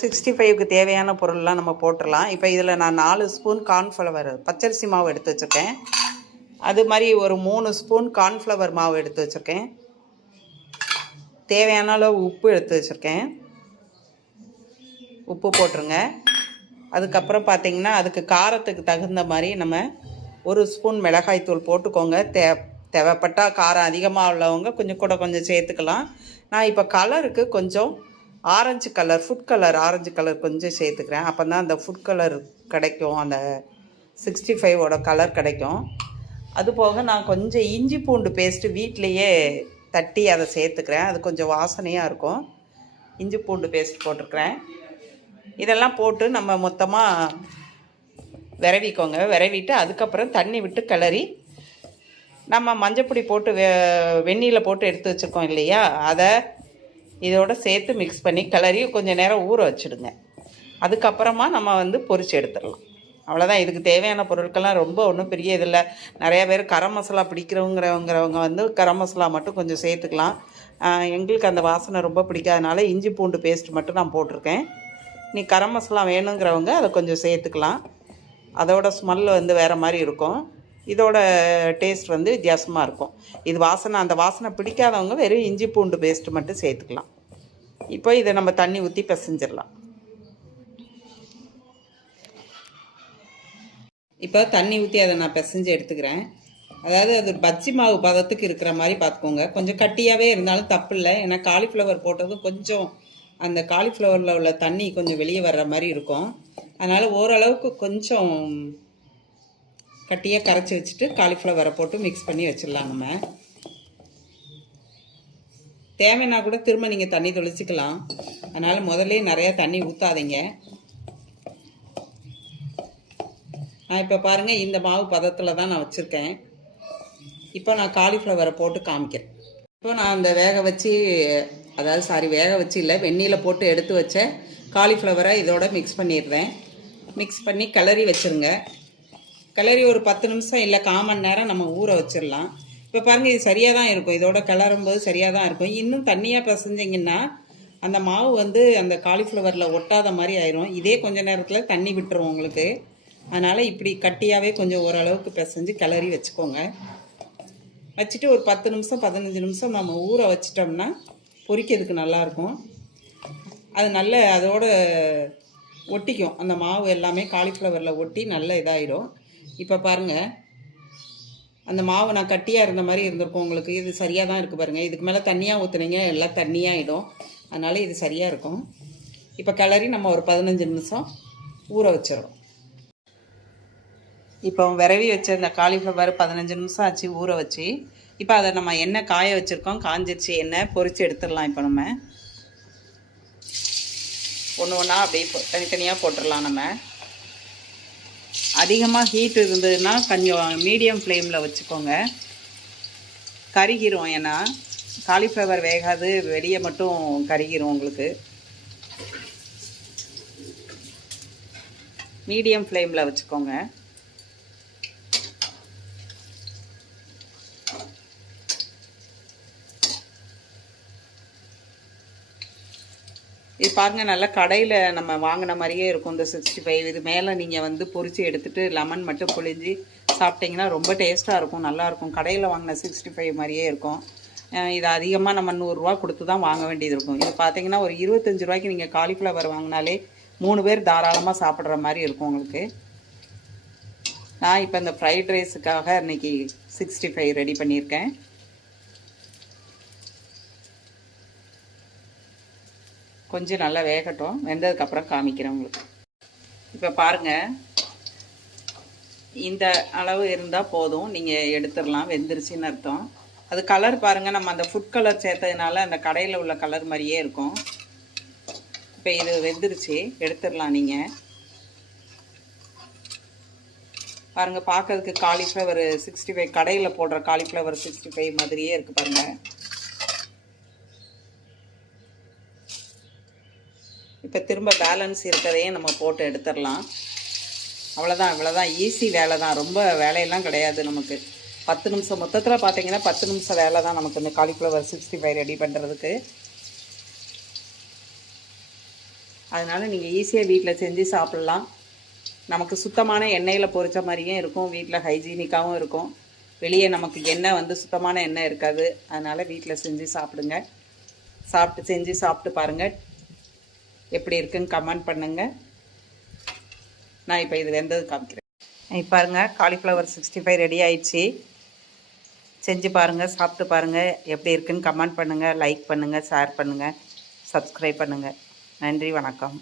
65க்கு தேவையான பொருள்லாம் நம்ம போட்டுடலாம். இப்போ இதில் நான் 4 ஸ்பூன் கார்ன்ஃப்ளவர் பச்சரிசி மாவு எடுத்து வச்சுருக்கேன். அது மாதிரி ஒரு 3 ஸ்பூன் கார்ன்ஃப்ளவர் மாவு எடுத்து வச்சுருக்கேன். தேவையான அளவு உப்பு எடுத்து வச்சுருக்கேன். உப்பு போட்டுருங்க. அதுக்கப்புறம் பார்த்திங்கன்னா அதுக்கு காரத்துக்கு தகுந்த மாதிரி நம்ம 1 ஸ்பூன் மிளகாய்த்தூள் போட்டுக்கோங்க. தேவைப்பட்டால் காரம் அதிகமாக உள்ளவங்க கொஞ்சம் சேர்த்துக்கலாம். நான் இப்போ கலருக்கு கொஞ்சம் orange colour, food colour orange colour கொஞ்சம் சேர்த்துக்கிறேன். அப்போ தான் அந்த ஃபுட் கலர் கிடைக்கும், அந்த 65ஓட கலர் கிடைக்கும். அதுபோக நான் கொஞ்சம் இஞ்சி பூண்டு பேஸ்ட்டு வீட்டிலையே தட்டி அதை சேர்த்துக்கிறேன். அது கொஞ்சம் வாசனையாக இருக்கும். இஞ்சி பூண்டு பேஸ்ட் போட்டிருக்கிறேன். இதெல்லாம் போட்டு நம்ம மொத்தமாக விரவிக்கோங்க. விரவிட்டு அதுக்கப்புறம் தண்ணி விட்டு கிளறி நம்ம மஞ்சப்பொடி போட்டு வெந்நீரில் போட்டு எடுத்து வச்சுருக்கோம் இல்லையா, அதை இதோடு சேர்த்து மிக்ஸ் பண்ணி கிளறி கொஞ்சம் நேரம் ஊற வச்சுடுங்க. அதுக்கப்புறமா நம்ம பொரிச்சு எடுத்துடலாம். அவ்வளோதான். இதுக்கு தேவையான பொருட்கள்லாம் ரொம்ப ஒன்றும் பெரிய இதில். நிறையா பேர் கரம் மசாலா பிடிக்கிறவங்கிறவங்க கரம் மசாலா மட்டும் கொஞ்சம் சேர்த்துக்கலாம். எங்களுக்கு அந்த வாசனை ரொம்ப பிடிக்காதனால இஞ்சி பூண்டு பேஸ்ட் மட்டும் நான் போட்டிருக்கேன். நீ கரம் மசாலா வேணுங்கிறவங்க அதை கொஞ்சம் சேர்த்துக்கலாம். அதோட ஸ்மெல் வேறு மாதிரி இருக்கும். இதோட டேஸ்ட் வித்தியாசமாக இருக்கும். இது அந்த வாசனை பிடிக்காதவங்க வெறும் இஞ்சி பூண்டு பேஸ்ட்டு மட்டும் சேர்த்துக்கலாம். இப்போ இதை நம்ம தண்ணி ஊற்றி பிசைஞ்சிடலாம். இப்போ தண்ணி ஊற்றி அதை நான் பிசைஞ்சு எடுத்துக்கிறேன். அதாவது அது பஜ்ஜி மாவு பதத்துக்கு இருக்கிற மாதிரி பார்த்துக்கோங்க. கொஞ்சம் கட்டியாகவே இருந்தாலும் தப்பு இல்லை. ஏன்னா காலிஃப்ளவர் போட்டதும் கொஞ்சம் அந்த காலிஃப்ளவரில் உள்ள தண்ணி கொஞ்சம் வெளியே வர்ற மாதிரி இருக்கும். அதனால் ஓரளவுக்கு கொஞ்சம் கட்டியாக கரைச்சி வச்சுட்டு காலிஃப்ளவரை போட்டு மிக்ஸ் பண்ணி வச்சிடலாம். நம்ம தேவைன்னா கூட திரும்ப நீங்கள் தண்ணி தொளிச்சிக்கலாம். அதனால் முதல்ல நிறையா தண்ணி ஊற்றாதீங்க. நான் இப்போ பாருங்கள் இந்த மாவு பதத்தில் தான் நான் வச்சுருக்கேன். இப்போ நான் காலிஃப்ளவரை போட்டு காமிக்கிறேன். இப்போ நான் அந்த வேக வச்சு இல்லை, வெந்நீரில் போட்டு எடுத்து வச்ச காலிஃப்ளவரை இதோட மிக்ஸ் பண்ணிடுறேன். மிக்ஸ் பண்ணி கிளறி வச்சுருங்க. கிளறி ஒரு 10 நிமிஷம் இல்லை 1/4 மணி நேரம் நம்ம ஊற வச்சிடலாம். இப்போ பாருங்கள், இது சரியாக தான் இருக்கும். இதோட கிளறும்போது சரியாக தான் இருக்கும். இன்னும் தண்ணியாக பிசைஞ்சிங்கன்னா அந்த மாவு அந்த காலிஃப்ளவரில் ஒட்டாத மாதிரி ஆயிரும். இதே கொஞ்சம் நேரத்தில் தண்ணி விட்டுரும் உங்களுக்கு. அதனால் இப்படி கட்டியாகவே கொஞ்சம் ஓரளவுக்கு பிசைஞ்சு கிளறி வச்சுக்கோங்க. வச்சுட்டு ஒரு 10 நிமிஷம் 15 நிமிஷம் நம்ம ஊற வச்சிட்டோம்னா பொரிக்கிறதுக்கு நல்லாயிருக்கும். அது நல்ல அதோட ஒட்டிக்கும். அந்த மாவு எல்லாமே காலிஃப்ளவரில் ஒட்டி நல்ல இதாகிடும். இப்போ பாருங்கள், அந்த மாவு நான் கட்டியாக இருந்த மாதிரி இருந்திருக்கும் உங்களுக்கு. இது சரியாக தான் இருக்குது பாருங்கள். இதுக்கு மேலே தண்ணியாக ஊற்றுனீங்க எல்லாம் தண்ணியாகிடும். அதனால் இது சரியாக இருக்கும். இப்போ கிளறி நம்ம ஒரு 15 நிமிஷம் ஊற வச்சிடறோம். இப்போ விரவி வச்ச இந்த காலிஃப்ளவர் 15 நிமிஷம் ஆச்சு ஊற வச்சு. இப்போ அதை நம்ம எண்ணெய் காய வச்சுருக்கோம். காஞ்சிருச்சு எண்ணெய், பொரித்து எடுத்துடலாம். இப்போ நம்ம ஒன்று ஒன்றா அப்படியே தனித்தனியாக போட்டுடலாம். நம்ம அதிகமாக ஹீட் இருந்ததுன்னா கொஞ்சம் மீடியம் ஃப்ளேமில் வச்சுக்கோங்க. கருகிரும். ஏன்னா காலிஃப்ளவர் வேகாது, வெளியே மட்டும் கருகிரும் உங்களுக்கு. மீடியம் ஃப்ளேமில் வச்சுக்கோங்க. இது பாருங்கள், நல்லா கடையில் நம்ம வாங்கின மாதிரியே இருக்கும் இந்த 65. இது மேலே நீங்கள் பொரித்து எடுத்துகிட்டு லெமன் மட்டும் புழிஞ்சு சாப்பிட்டிங்கன்னா ரொம்ப டேஸ்ட்டாக இருக்கும், நல்லாயிருக்கும். கடையில் வாங்கின 65 மாதிரியே இருக்கும். இது அதிகமாக நம்ம 100 ரூபா கொடுத்து தான் வாங்க வேண்டியது இருக்கும். இது பார்த்தீங்கன்னா ஒரு 25 ரூபாய்க்கு நீங்கள் காலிஃப்ளவர் வாங்கினாலே 3 பேர் தாராளமாக சாப்பிட்ற மாதிரி இருக்கும் உங்களுக்கு. நான் இப்போ இந்த ஃப்ரைட் ரைஸுக்காக இன்றைக்கி 65 ரெடி பண்ணியிருக்கேன். கொஞ்சம் நல்லா வேகட்டும். வெந்ததுக்கப்புறம் காமிக்கிறேன் உங்களுக்கு. இப்போ பாருங்கள், இந்த அளவு இருந்தால் போதும், நீங்கள் எடுத்துடலாம். வெந்துருச்சின்னு அர்த்தம். அது கலர் பாருங்கள், நம்ம அந்த ஃபுட் கலர் சேர்த்ததுனால அந்த கடையில் உள்ள கலர் மாதிரியே இருக்கும். இப்போ இது வெந்துருச்சு, எடுத்துடலாம். நீங்கள் பாருங்கள், பார்க்கறதுக்கு காலிஃப்ளவர் 65 கடையில் போடுற காலிஃப்ளவர் 65 மாதிரியே இருக்குது பாருங்கள். இப்போ திரும்ப பேலன்ஸ் இருக்கிறதையே நம்ம போட்டு எடுத்துடலாம். அவ்வளோதான். இவ்வளோதான், ஈஸி வேலை தான். ரொம்ப வேலையெல்லாம் கிடையாது நமக்கு. 10 நிமிஷம் மொத்தத்தில் பார்த்தீங்கன்னா 10 நிமிஷம் வேலை தான் நமக்கு இந்த காலிஃப்ளவர் 65 ரெடி பண்ணுறதுக்கு. அதனால் நீங்கள் ஈஸியாக வீட்டில் செஞ்சு சாப்பிட்லாம். நமக்கு சுத்தமான எண்ணெயில் பொரித்த மாதிரியும் இருக்கும், வீட்டில் ஹைஜீனிக்காகவும் இருக்கும். வெளியே நமக்கு எண்ணெய் வந்து சுத்தமான எண்ணெய் இருக்காது. அதனால் வீட்டில் செஞ்சு சாப்பிடுங்க. செஞ்சு சாப்பிட்டு பாருங்கள், எப்படி இருக்குன்னு கமெண்ட் பண்ணுங்கள். நான் இப்போ இது வெந்தது காமிக்கிறேன். இப்போ பாருங்கள், காலிஃப்ளவர் 65 ரெடி ஆயிடுச்சு. செஞ்சு பாருங்கள், சாப்பிட்டு பாருங்கள், எப்படி இருக்குன்னு கமெண்ட் பண்ணுங்கள், லைக் பண்ணுங்கள், ஷேர் பண்ணுங்கள், சப்ஸ்கிரைப் பண்ணுங்கள். நன்றி, வணக்கம்.